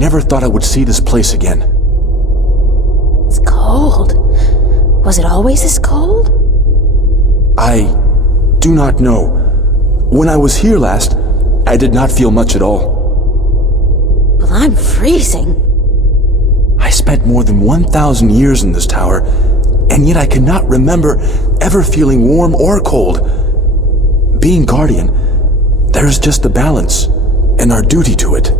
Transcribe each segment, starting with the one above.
never thought I would see this place again. It's cold. Was it always this cold? I do not know. When I was here last, I did not feel much at all. Well, I'm freezing. I spent more than 1,000 years in this tower, and yet I cannot remember ever feeling warm or cold. Being guardian, there is just a balance, and our duty to it.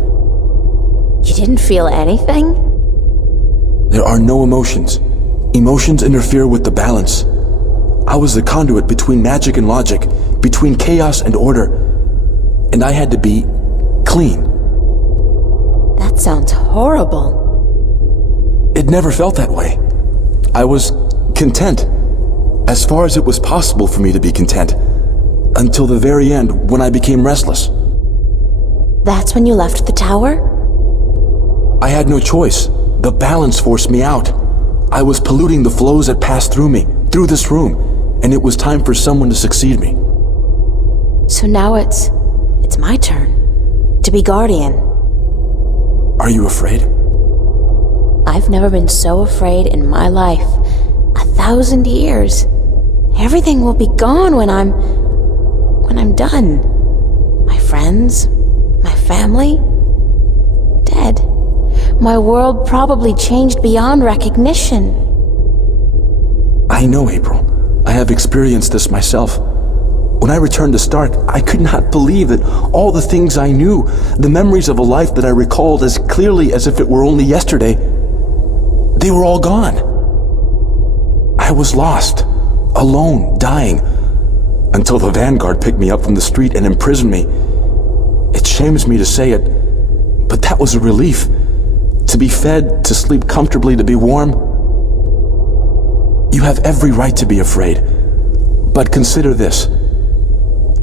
You didn't feel anything? There are no emotions. Emotions interfere with the balance. I was the conduit between magic and logic, between chaos and order, and I had to be clean. That sounds horrible. It never felt that way. I was content, as far as it was possible for me to be content, until the very end when I became restless. That's when you left the tower? I had no choice. The balance forced me out. I was polluting the flows that passed through me, through this room, and it was time for someone to succeed me. So now it's my turn to be guardian. Are you afraid? I've never been so afraid in my life. 1,000 years. Everything will be gone when I'm done. My friends, my family, dead. My world probably changed beyond recognition. I know, April. I have experienced this myself. When I returned to Stark, I could not believe that all the things I knew, the memories of a life that I recalled as clearly as if it were only yesterday, they were all gone. I was lost, alone, dying, until the Vanguard picked me up from the street and imprisoned me. It shames me to say it, but that was a relief. To be fed, to sleep comfortably, to be warm. You have every right to be afraid. But consider this.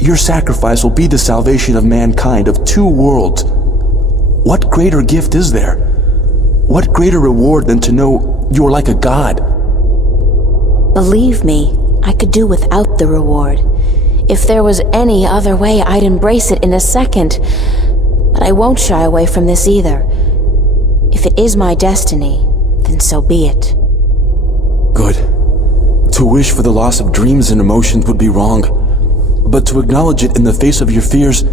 Your sacrifice will be the salvation of mankind, of two worlds. What greater gift is there? What greater reward than to know you are like a god? Believe me, I could do without the reward. If there was any other way, I'd embrace it in a second. But I won't shy away from this either. If it is my destiny, then so be it. Good. To wish for the loss of dreams and emotions would be wrong. But to acknowledge it in the face of your fears,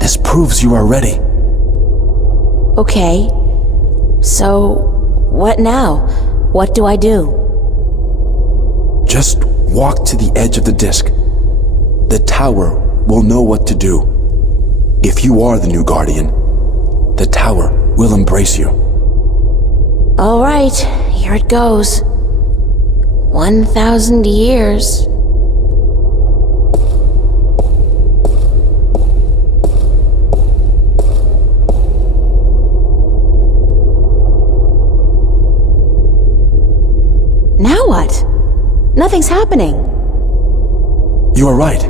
this proves you are ready. Okay. So, what now? What do I do? Just walk to the edge of the disc. The tower will know what to do. If you are the new guardian, the tower will embrace you. All right, here it goes. 1,000 years. Now what? Nothing's happening. You are right.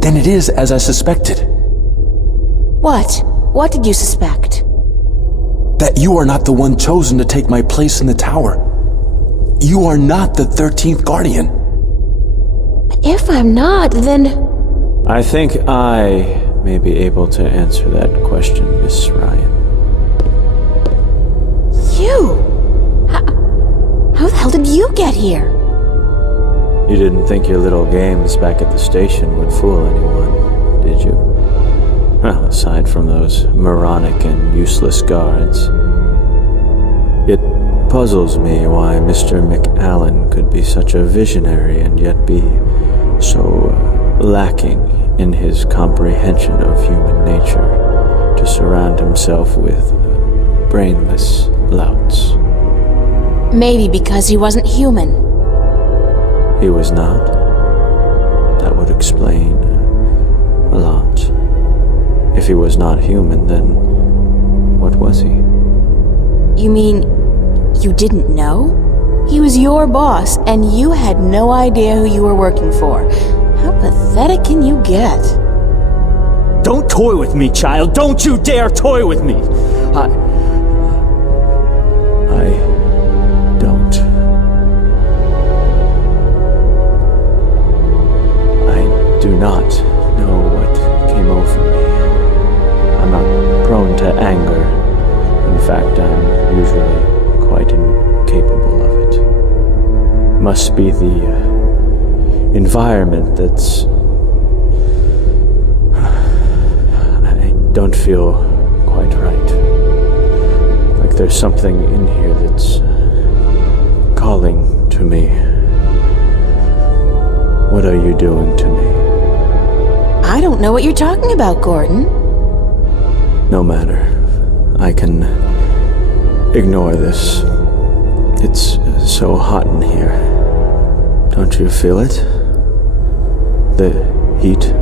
Then it is as I suspected. What? What did you suspect? That you are not the one chosen to take my place in the tower. You are not the 13th Guardian. If I'm not, then... I think I may be able to answer that question, Miss Ryan. You? How the hell did you get here? You didn't think your little games back at the station would fool anyone, did you? Well, aside from those moronic and useless guards. It puzzles me why Mr. McAllen could be such a visionary and yet be so lacking in his comprehension of human nature to surround himself with brainless louts. Maybe because he wasn't human. He was not. That would explain a lot. If he was not human, then what was he? You mean you didn't know? He was your boss, and you had no idea who you were working for. How pathetic can you get? Don't toy with me, child! Don't you dare toy with me! I don't. I do not know what came over me. I'm not prone to anger and fact, I'm usually quite incapable of it. Must be the environment that's... I don't feel quite right. Like there's something in here that's calling to me. What are you doing to me? I don't know what you're talking about, Gordon. No matter. I can ignore this. It's so hot in here. Don't you feel it? The heat?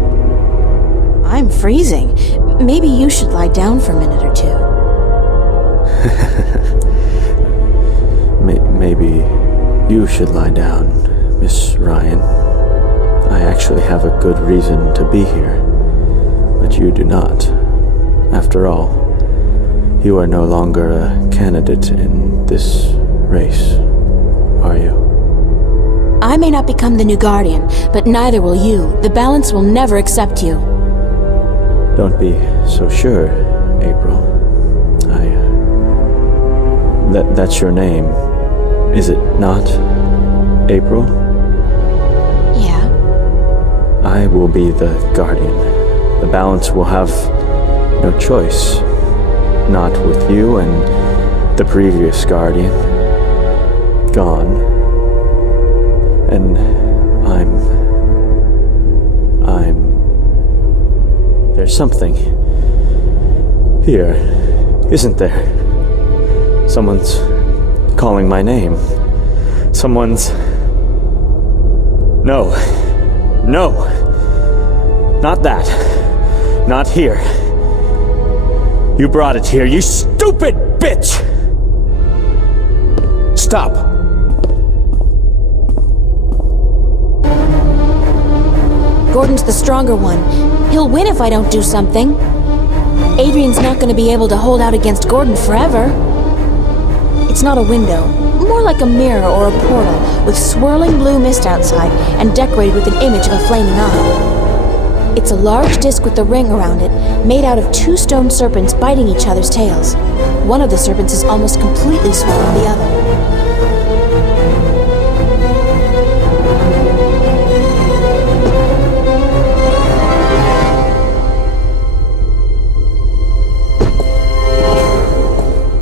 I'm freezing. Maybe you should lie down for a minute or two. Maybe you should lie down, Miss Ryan. I actually have a good reason to be here, but you do not. After all, you are no longer a candidate in this race, are you? I may not become the new Guardian, but neither will you. The balance will never accept you. Don't be so sure, April. That's your name, is it not, April? Yeah. I will be the Guardian. The balance will have no choice. Not with you and the previous Guardian. Gone. And There's something here, isn't there? Someone's calling my name. Someone's... No. Not that. Not here. You brought it here, you stupid bitch! Stop! Gordon's the stronger one. He'll win if I don't do something. Adrian's not going to be able to hold out against Gordon forever. It's not a window, more like a mirror or a portal, with swirling blue mist outside and decorated with an image of a flaming eye. It's a large disc with a ring around it, made out of 2 stone serpents biting each other's tails. One of the serpents is almost completely swallowing the other.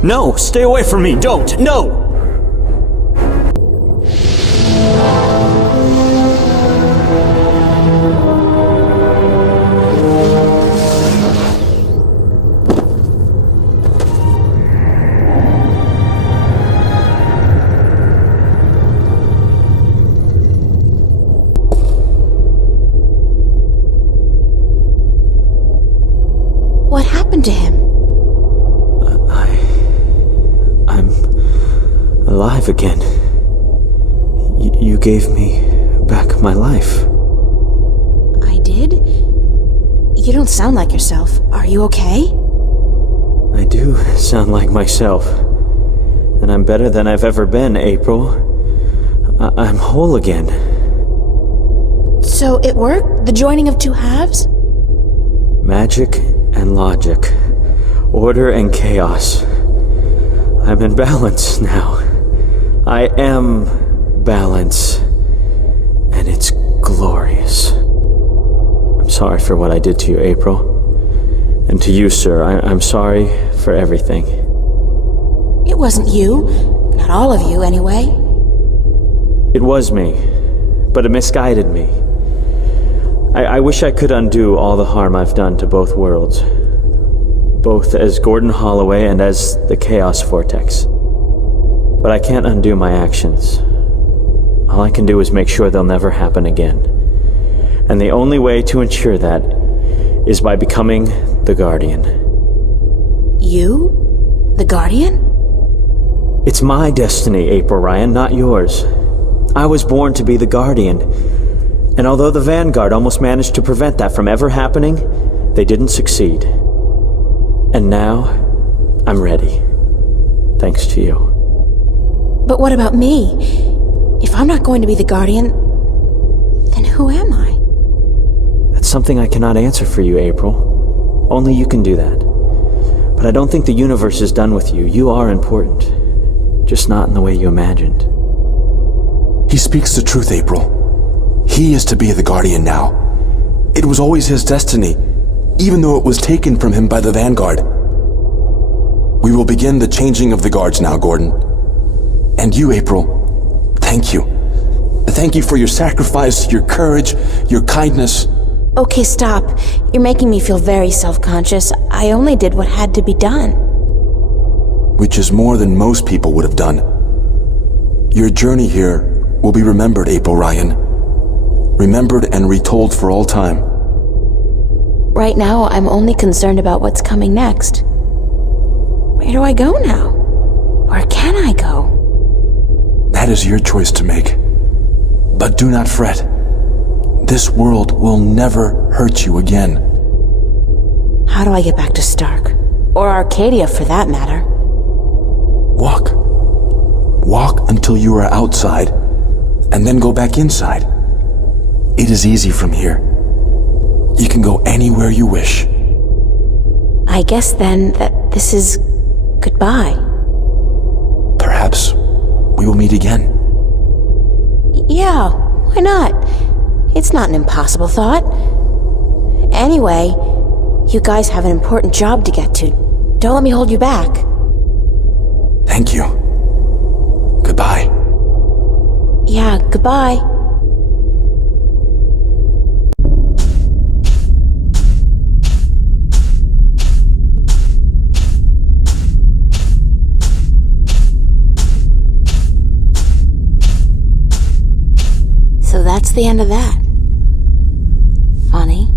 No, stay away from me, don't, no! What happened to him? I'm alive again. You gave me back my life. I did? You don't sound like yourself. Are you okay? I do sound like myself. And I'm better than I've ever been, April. I'm whole again. So it worked? The joining of 2 halves? Magic and logic. Order and chaos. I'm in balance now. I am balance. And it's glorious. I'm sorry for what I did to you, April. And to you, sir, I'm sorry for everything. It wasn't you. Not all of you, anyway. It was me, but it misguided me. I wish I could undo all the harm I've done to both worlds. Both as Gordon Holloway and as the Chaos Vortex. But I can't undo my actions. All I can do is make sure they'll never happen again. And the only way to ensure that is by becoming the Guardian. You? The Guardian? It's my destiny, April Ryan, not yours. I was born to be the Guardian. And although the Vanguard almost managed to prevent that from ever happening, they didn't succeed. And now, I'm ready. Thanks to you. But what about me? If I'm not going to be the Guardian, then who am I? That's something I cannot answer for you, April. Only you can do that. But I don't think the universe is done with you. You are important. Just not in the way you imagined. He speaks the truth, April. He is to be the Guardian now. It was always his destiny, even though it was taken from him by the Vanguard. We will begin the changing of the guards now, Gordon. And you, April, thank you. Thank you for your sacrifice, your courage, your kindness. Okay, stop. You're making me feel very self-conscious. I only did what had to be done. Which is more than most people would have done. Your journey here will be remembered, April Ryan. Remembered and retold for all time. Right now, I'm only concerned about what's coming next. Where do I go now? Where can I go? That is your choice to make. But do not fret. This world will never hurt you again. How do I get back to Stark? Or Arcadia, for that matter? Walk. Walk until you are outside, and then go back inside. It is easy from here. You can go anywhere you wish. I guess then that this is goodbye. Perhaps we will meet again. Yeah, why not? It's not an impossible thought. Anyway, you guys have an important job to get to. Don't let me hold you back. Thank you. Goodbye. Yeah, goodbye. So that's the end of that. Funny.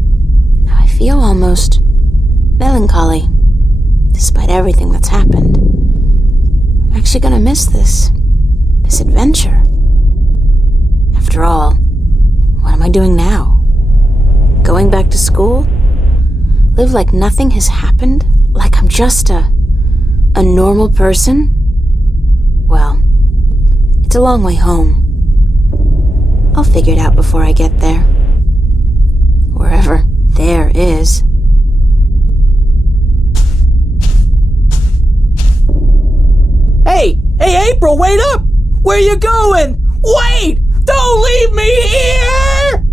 Now I feel almost melancholy, despite everything that's happened. I'm actually gonna miss this adventure. After all, what am I doing now? Going back to school? Live like nothing has happened? Like I'm just a normal person? Well, it's a long way home. I'll figure it out before I get there. Wherever there is. Hey, April, wait up! Where you going? Wait! Don't leave me here!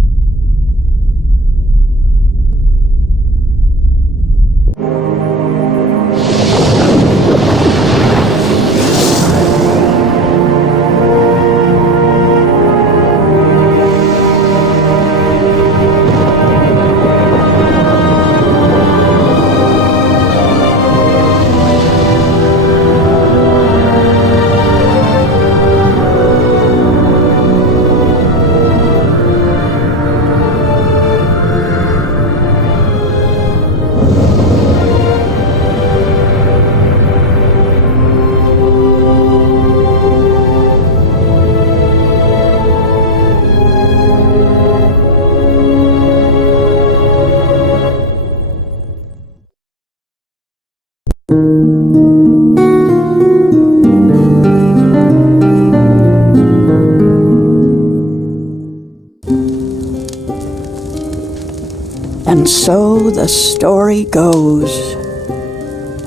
And so the story goes.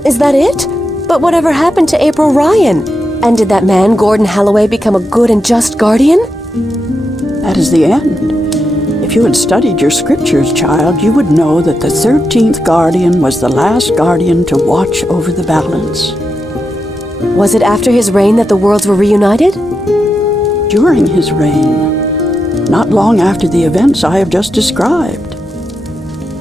Is that it? But whatever happened to April Ryan? And did that man, Gordon Holloway, become a good and just guardian? That is the end. If you had studied your scriptures, child, you would know that the 13th guardian was the last guardian to watch over the balance. Was it after his reign that the worlds were reunited? During his reign, not long after the events I have just described.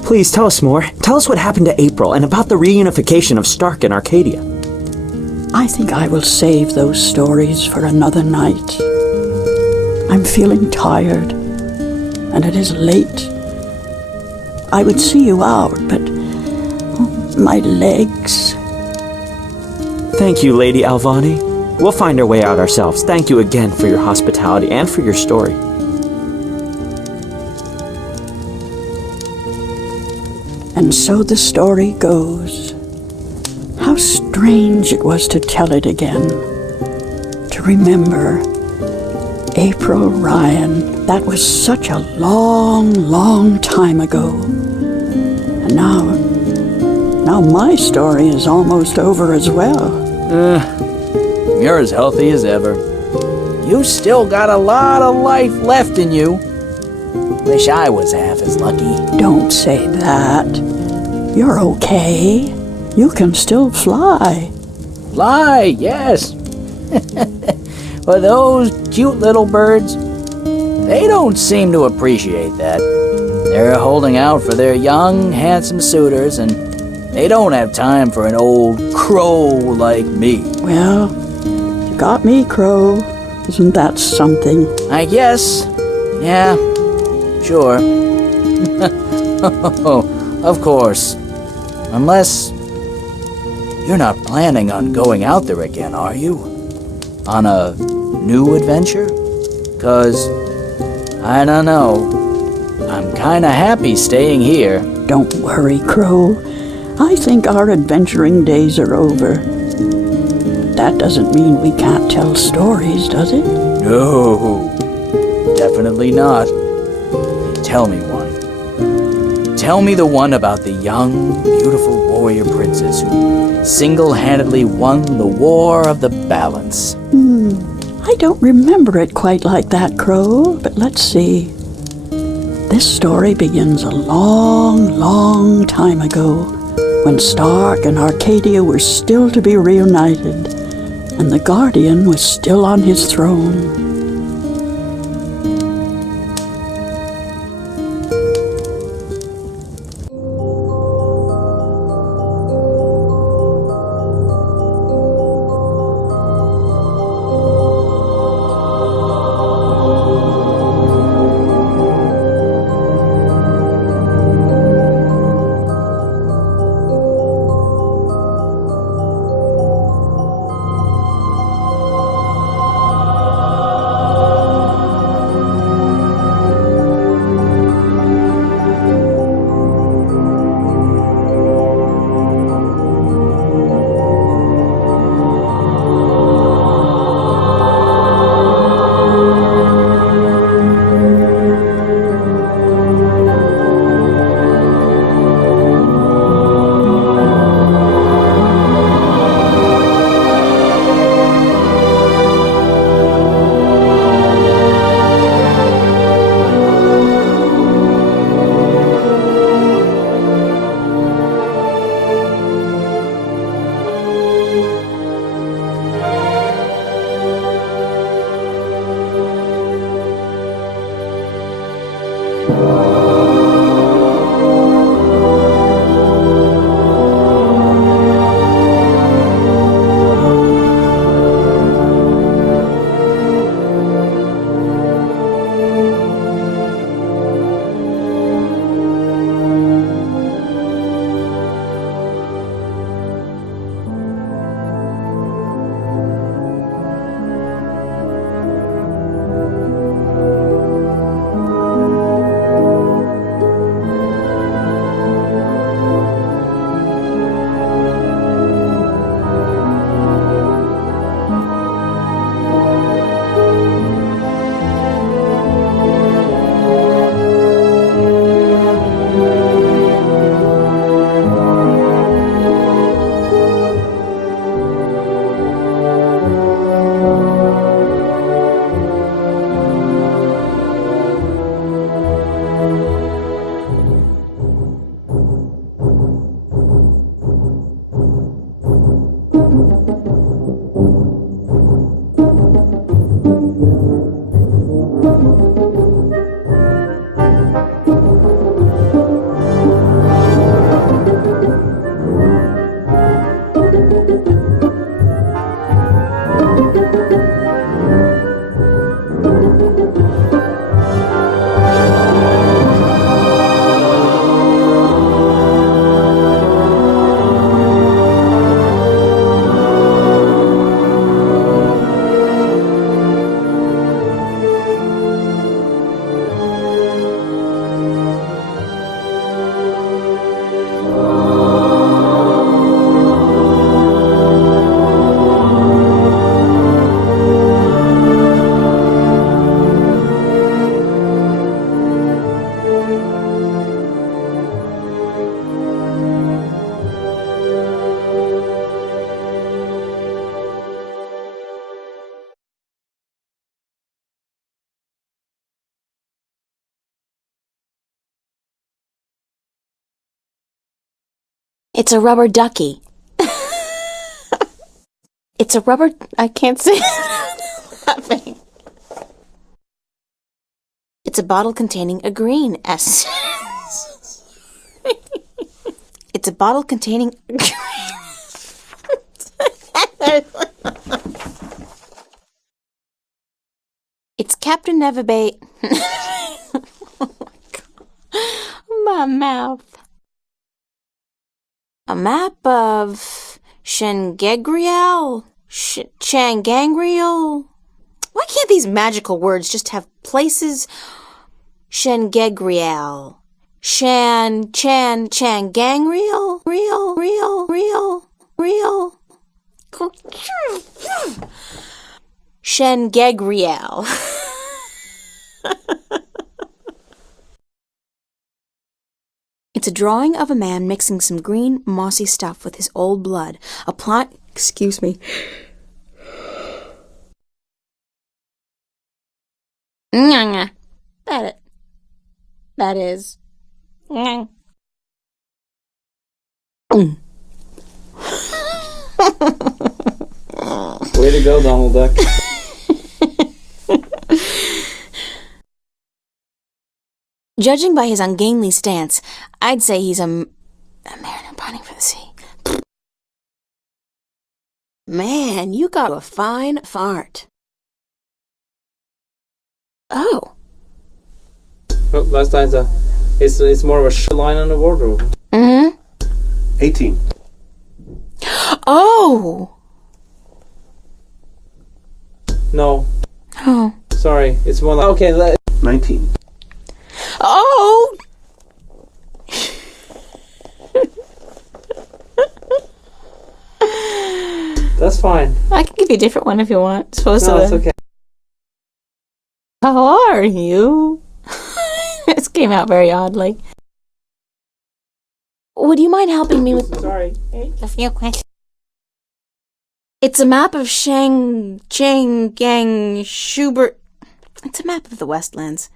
Please tell us more. Tell us what happened to April and about the reunification of Stark and Arcadia. I think I will save those stories for another night. I'm feeling tired, and it is late. I would see you out, but my legs. Thank you, Lady Alvani. We'll find our way out ourselves. Thank you again for your hospitality and for your story. And so the story goes. How strange it was to tell it again. To remember April Ryan. That was such a long, long time ago. And now Now my story is almost over as well. You're as healthy as ever. You still got a lot of life left in you. Wish I was half as lucky. Don't say that. You're okay. You can still fly. Fly, yes. But those cute little birds, they don't seem to appreciate that. They're holding out for their young, handsome suitors, and they don't have time for an old crow like me. Well, you got me, Crow. Isn't that something? I guess. Yeah, sure. Of course. Unless you're not planning on going out there again, are you? On a new adventure? 'Cause, I don't know. I'm kinda happy staying here. Don't worry, Crow. I think our adventuring days are over. That doesn't mean we can't tell stories, does it? No, definitely not. Tell me one. Tell me the one about the young, beautiful warrior princess who single-handedly won the War of the Balance. I don't remember it quite like that, Crow, but let's see. This story begins a long, long time ago, when Stark and Arcadia were still to be reunited, and the Guardian was still on his throne. It's a rubber ducky. It's a rubber... I can't say it. Laughing. It's a bottle containing a green S. It's a bottle containing... It's Captain Neverbay... Oh my God. My mouth. A map of Shangegriel? Shangangriel? Why can't these magical words just have places? Shangegriel. Changangriel? Real. Shangegriel. It's a drawing of a man mixing some green, mossy stuff with his old blood. Excuse me. That is. Way to go, Donald Duck. Judging by his ungainly stance, I'd say he's a mariner pining for the sea. Man, you got a fine fart. Oh. Oh, last stanza. It's more of a line on the wardrobe. Mm-hmm. 18. Oh! No. Oh. Sorry, it's more like... Okay, 19. Oh! That's fine. I can give you a different one if you want. Supposed No, to. it's okay. How are you? This came out very oddly. Would you mind helping me with Sorry. a few questions? It's a map of Gang, Schubert. It's a map of the Westlands.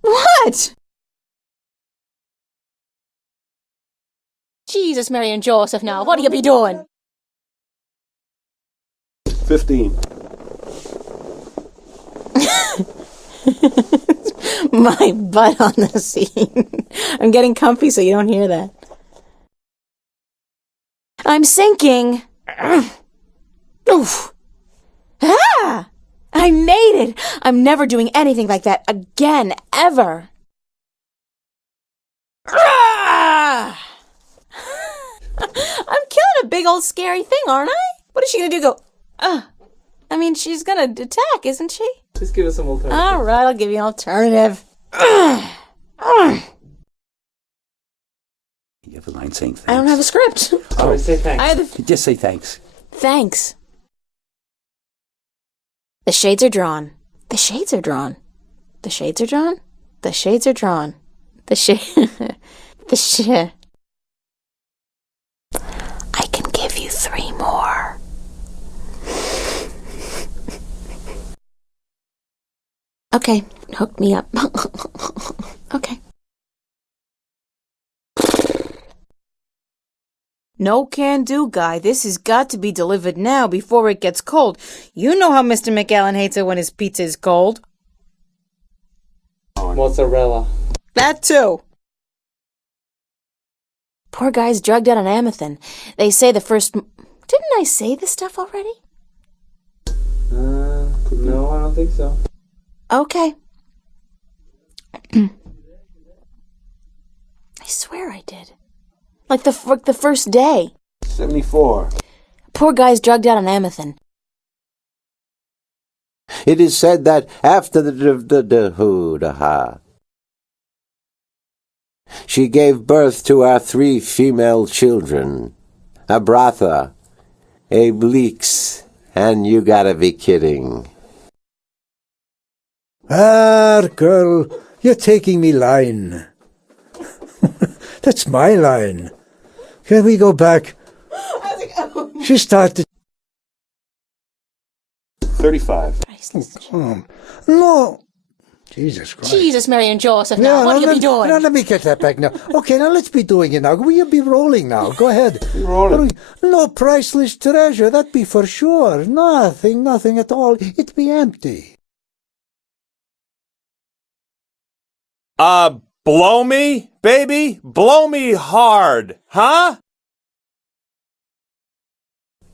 What? Jesus, Mary and Joseph now. What do you be doing? 15. My butt on the scene. I'm getting comfy so you don't hear that. I'm sinking. Oof. Ah! I made it. I'm never doing anything like that again, ever. Ah! I'm killing a big old scary thing, aren't I? What is she gonna do? Go, I mean, she's gonna attack, isn't she? Just give us some alternative. All right, I'll give you an alternative. You have a line saying thanks. I don't have a script. Sorry, say thanks. Just say thanks. Thanks. The shades are drawn. The shades are drawn. The shades are drawn. The shades are drawn. The I can give you 3 more. Okay, hook me up. Okay. No can do, guy. This has got to be delivered now before it gets cold. You know how Mr. McAllen hates it when his pizza is cold. Mozzarella. That too. Poor guy's drugged out on Amethyst. They say the first... Didn't I say this stuff already? No, I don't think so. Okay. I swear I did. Like the first day. 74. Poor guy's drugged out on Amethyst. It is said that after she gave birth to our 3 female children, a Bratha, a Bleaks, and you gotta be kidding. Ah, girl, you're taking me line. That's my line. Can we go back? She started... 35. No, Jesus Christ. Jesus, Mary and Joseph, now, what are you be doing? Now, let me get that back now. Okay, now let's be doing it now. We'll be rolling now. Go ahead. Rolling. No priceless treasure, that be for sure. Nothing at all. It be empty. Blow me, baby? Blow me hard, huh?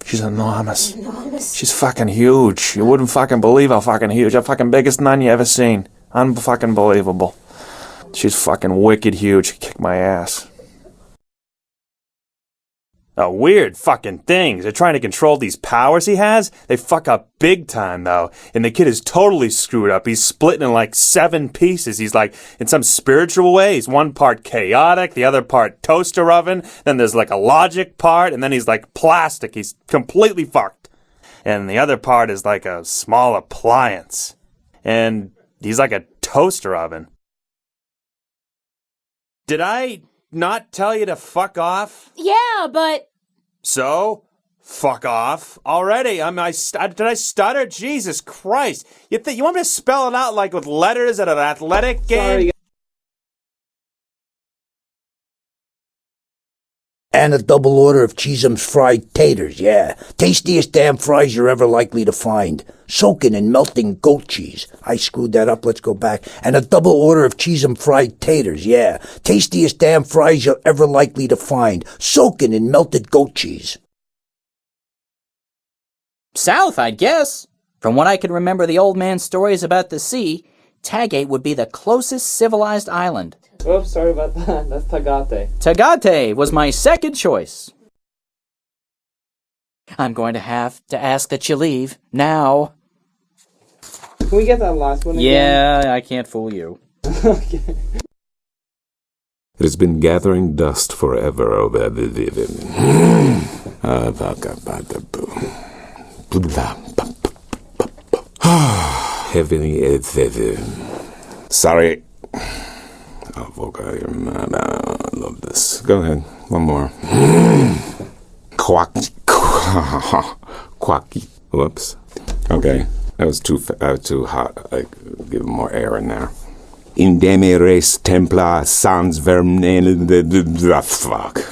She's enormous. She's fucking huge. You wouldn't fucking believe how fucking huge. The fucking biggest nun you ever seen. Unfucking believable. She's fucking wicked huge. She kicked my ass. Weird fucking things. They're trying to control these powers he has. They fuck up big time, though. And the kid is totally screwed up. He's split in like 7 pieces. He's like, in some spiritual way, he's one part chaotic, the other part toaster oven, then there's like a logic part, and then he's like plastic. He's completely fucked. And the other part is like a small appliance. And he's like a toaster oven. Did I not tell you to fuck off? Yeah, but... So, fuck off already. Did I stutter? Jesus Christ. You want me to spell it out like with letters at an athletic game? Sorry. And a double order of Cheesum's fried taters, yeah. Tastiest damn fries you're ever likely to find. Soaking in melting goat cheese. I screwed that up, let's go back. And a double order of Cheesum fried taters, yeah. Tastiest damn fries you're ever likely to find. Soaking in melted goat cheese. South, I'd guess. From what I can remember the old man's stories about the sea, Tagate would be the closest civilized island. Oops, sorry about that. That's Tagate. Tagate was my second choice. I'm going to have to ask that you leave now. Can we get that last one again? Yeah, I can't fool you. Okay. It has been gathering dust forever over the heavily. Sorry. Oh, Volga, I love this. Go ahead. One more. Quacky. Whoops. Okay. That was too hot. I give more air in there. Indeme res templa sans vermine. Fuck.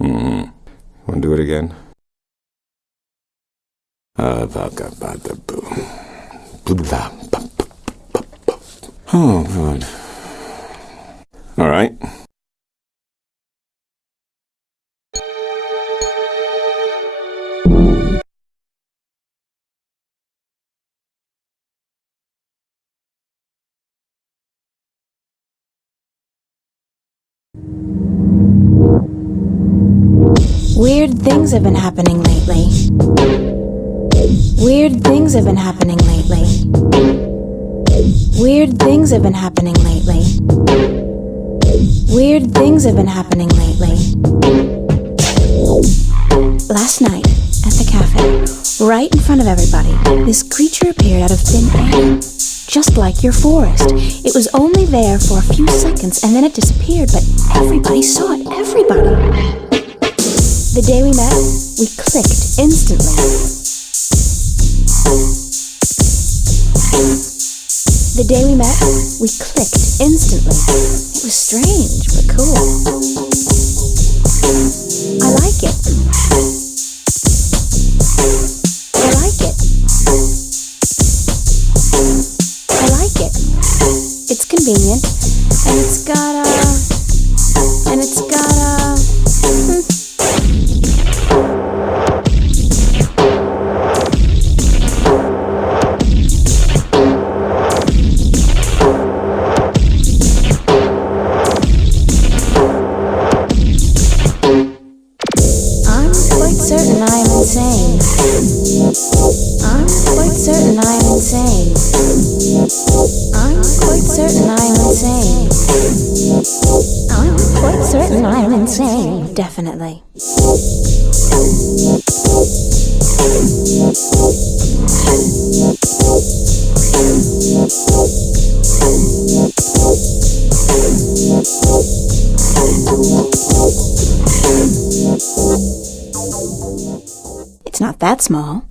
Want to do it again? Oh, good. All right. Weird things have been happening lately. Weird things have been happening lately. Weird things have been happening lately. Weird things have been happening lately. Last night, at the cafe, right in front of everybody, this creature appeared out of thin air. Just like your forest. It was only there for a few seconds and then it disappeared, but everybody saw it. Everybody. The day we met, we clicked instantly. The day we met, we clicked instantly. It was strange, but cool. I like it. I like it. I like it. It's convenient, and it's got Definitely. It's not that small.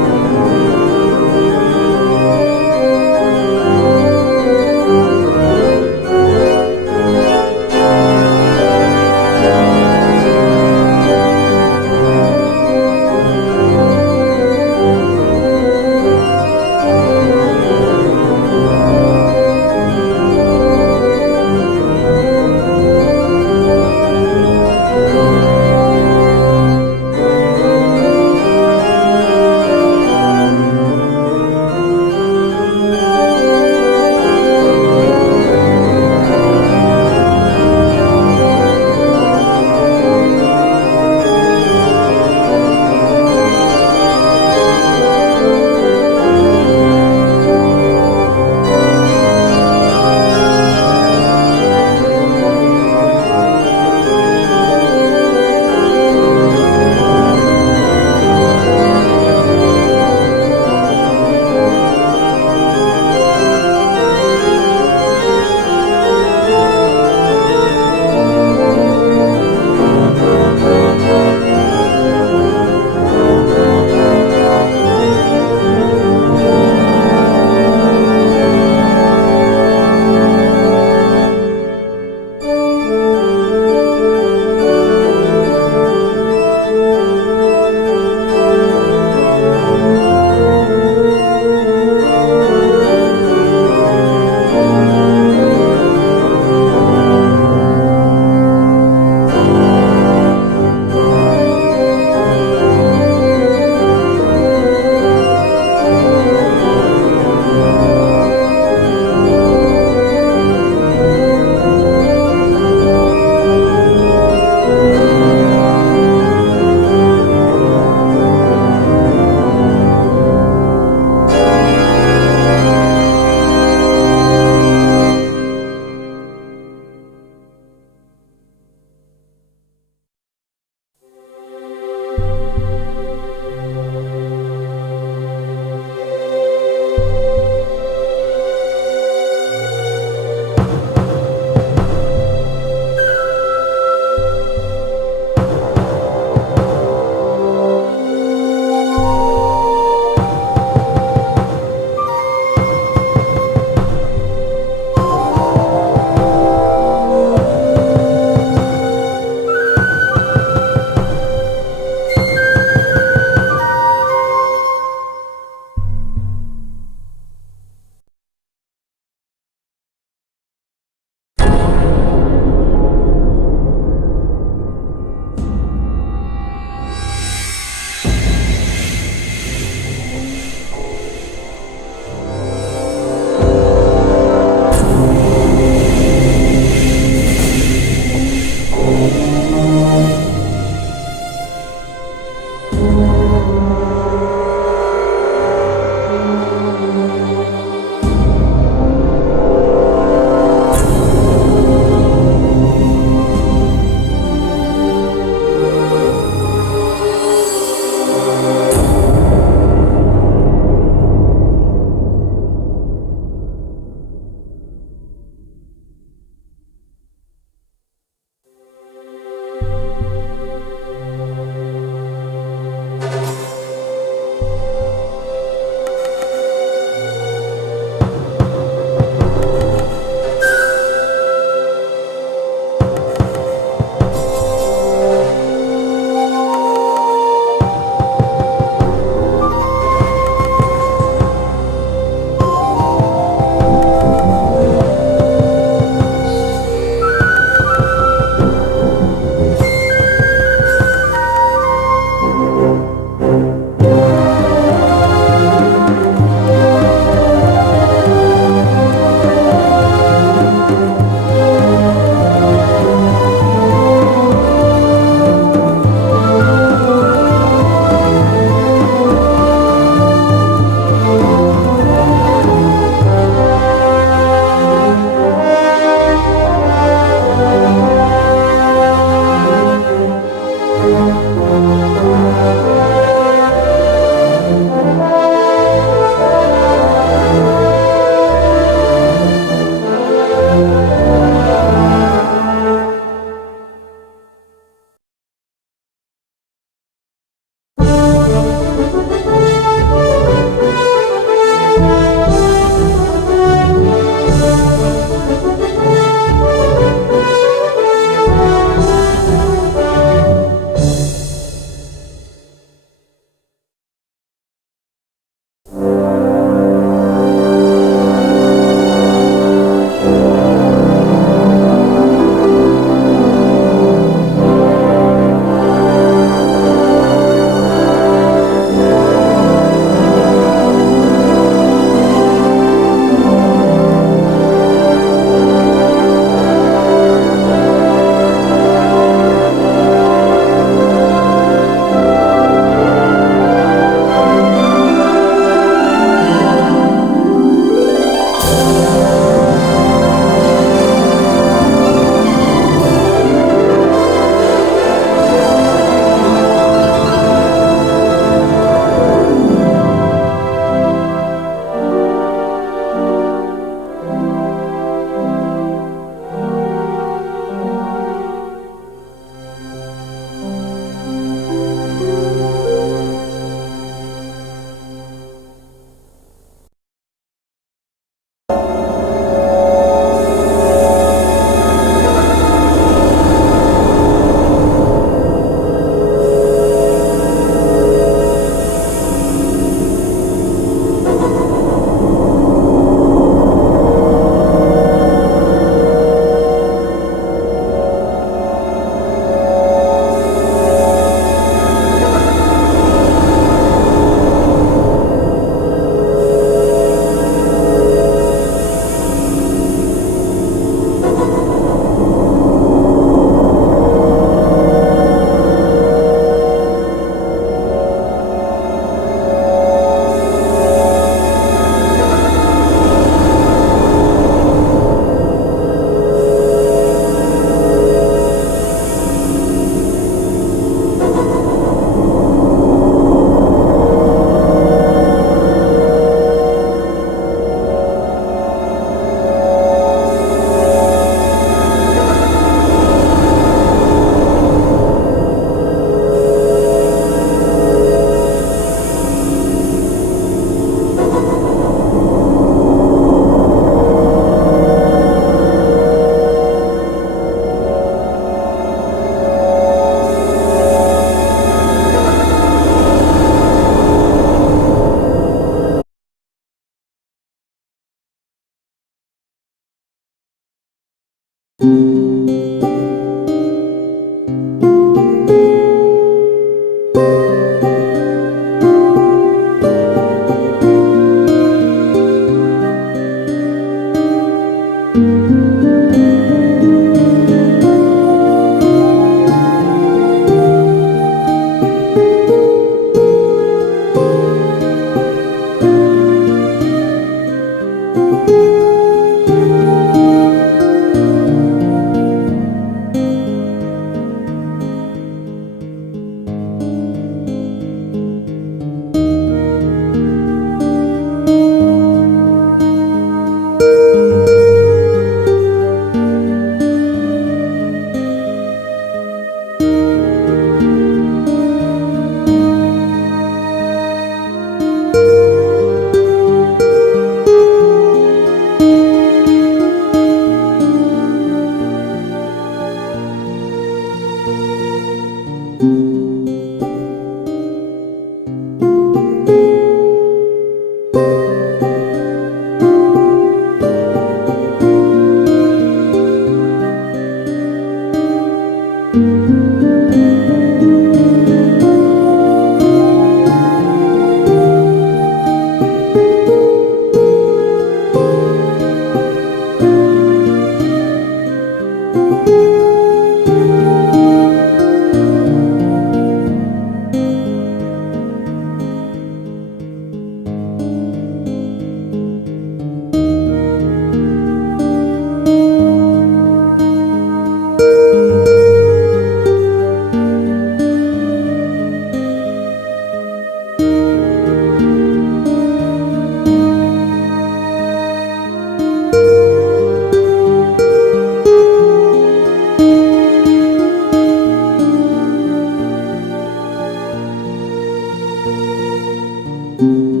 you.